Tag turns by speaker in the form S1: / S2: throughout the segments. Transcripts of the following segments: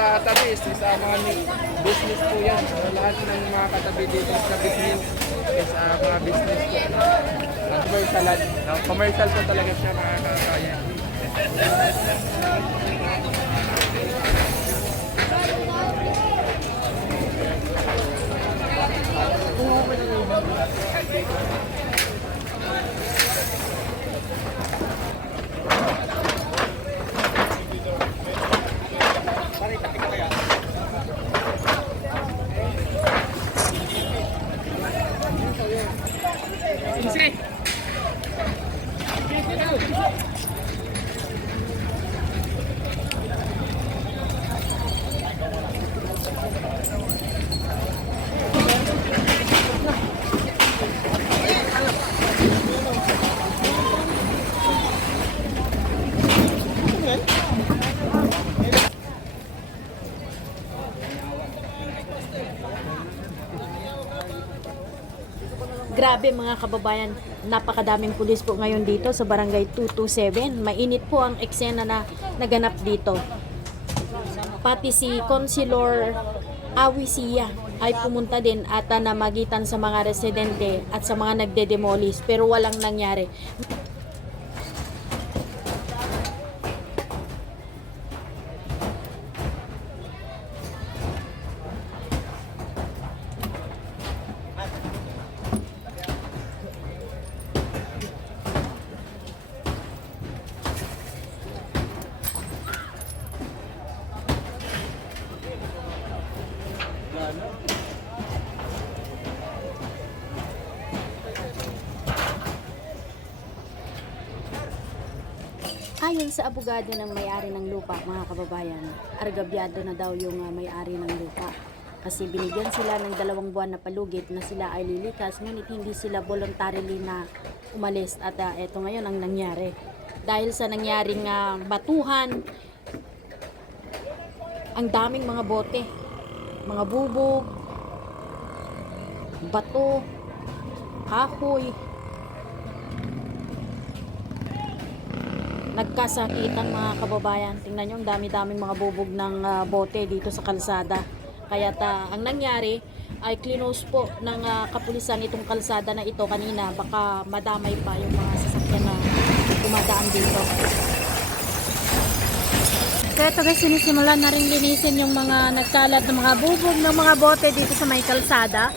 S1: katabi is sa mga business po yan. So, lahat ng mga katabi dito sa business is ah, mga business po. Uh, commercial, uh, commercial po talaga siya mga kakayan.
S2: Grabe mga kababayan, napakadaming pulis po ngayon dito sa barangay 227. Mainit po ang eksena na naganap dito. Pati si Consilor Awisia ay pumunta din at namagitan sa mga residente at sa mga nagde-demolish pero walang nangyari. Ayon sa abogado ng may-ari ng lupa, mga kababayan, argabyado na daw yung ah, may-ari ng lupa. Kasi binigyan sila ng dalawang buwan na palugit na sila ay lilikas, ngunit hindi sila voluntarily na umalis. At ah, eto ngayon ang nangyari. Dahil sa nangyaring ah, batuhan, ang daming mga bote, mga bubog, bato, kahoy, nagkasakitan mga kababayan. Tingnan nyo, ang dami-daming mga bubog ng ah, bote dito sa kalsada. Kaya ta, ang nangyari ay clinose po ng ah, kapulisan itong kalsada na ito kanina. Baka madamay pa yung mga sasakyan na dumadaan dito. So ito guys, sinisimulan na rin linisin yung mga nagkalat ng mga bubog ng mga bote dito sa may kalsada.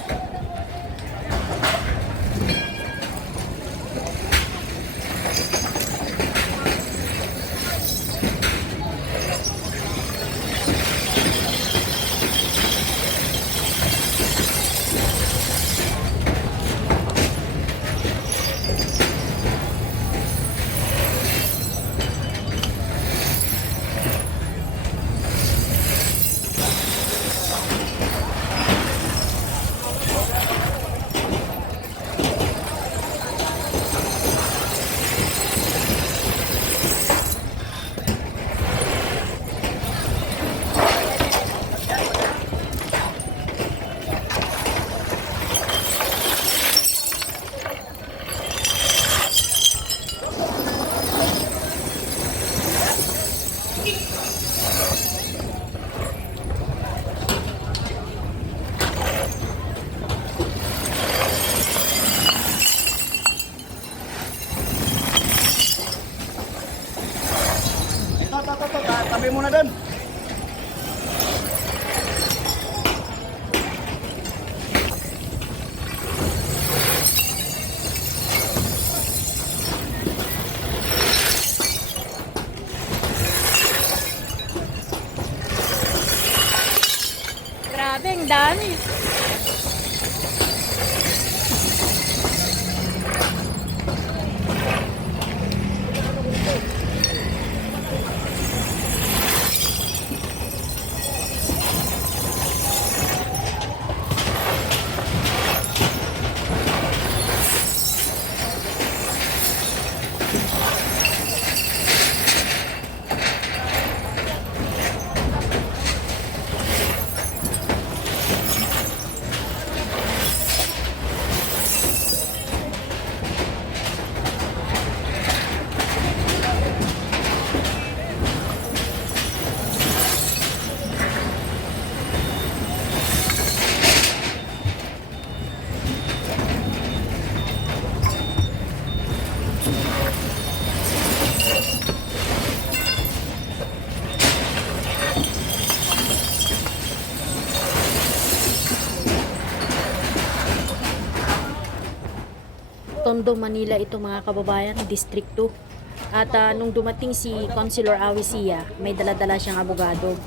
S2: Tondo, Manila ito mga kababayan, District 2. At ah, nung dumating si Councilor Awisia, may daladala siyang abogado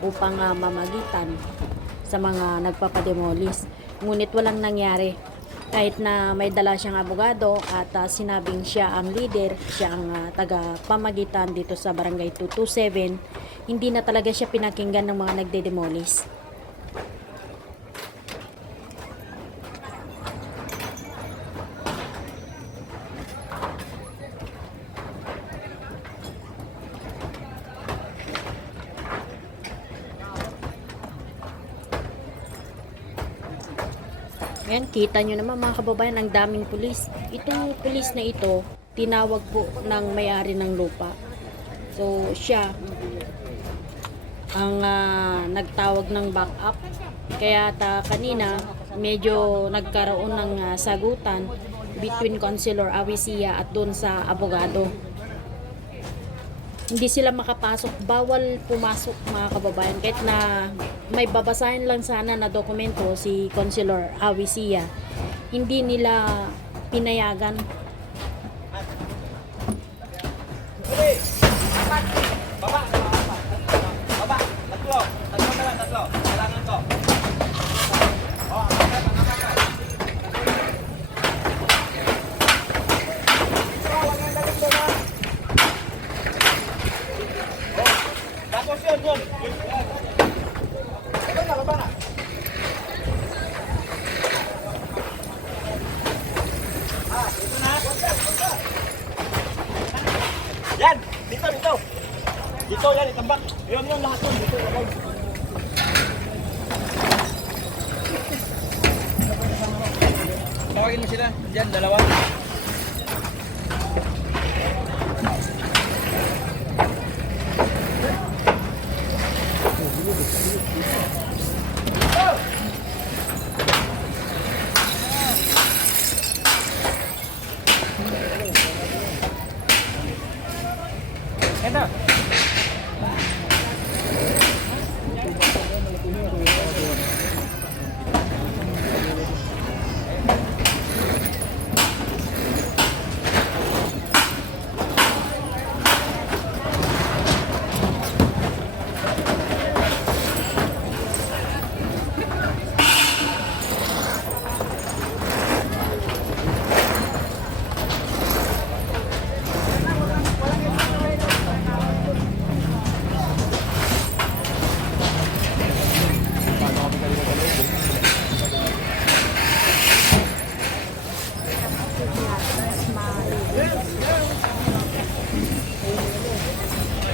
S2: upang ah, mamagitan sa mga nagpapademolis. Ngunit walang nangyari. Kahit na may dala siyang abogado at ah, sinabing siya ang leader, siya ang ah, taga-pamagitan dito sa Barangay 227, hindi na talaga siya pinakinggan ng mga nagdedemolis. Ayan, kita nyo naman mga kababayan, ang daming pulis. Itong pulis na ito, tinawag po ng may-ari ng lupa. So, siya ang ah, nagtawag ng backup. Kaya ta kanina, medyo nagkaroon ng ah, sagutan between Councilor Awisia at doon sa abogado. Hindi sila makapasok, bawal pumasok mga kababayan. Kahit na may babasahin lang sana na dokumento si Councilor Awisia, hindi nila pinayagan.
S3: Baba, tatlo. Tatlo na lang, tatlo. Kailangan ko. Tapos yun, yun. Yun. Baba na, baba na. Ah, dito na. Yan, dito, dito. Dito yan, itambak. Yun yun lahat yun. Dito, ilagay. Tawagin mo sila. Diyan, dalawa. É Eita.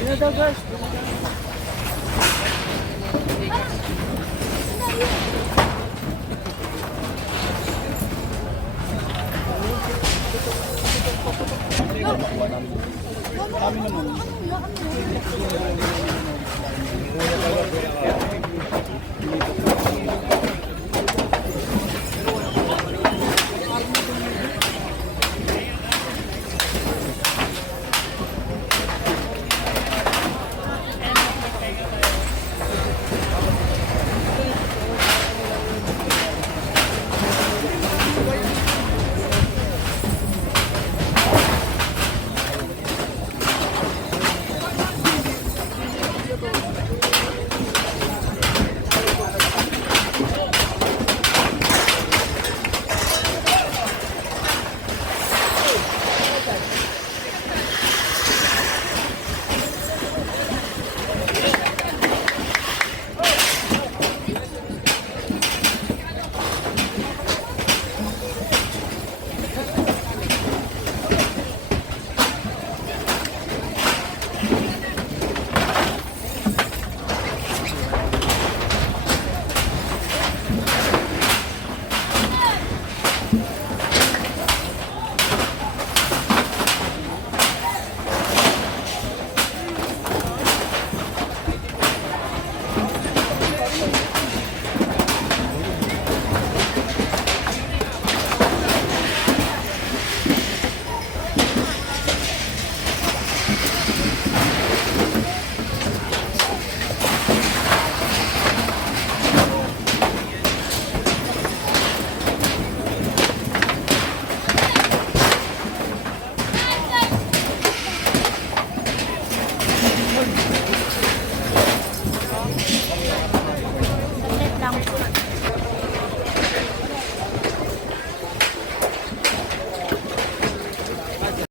S3: Ano daw guys? Kami naman.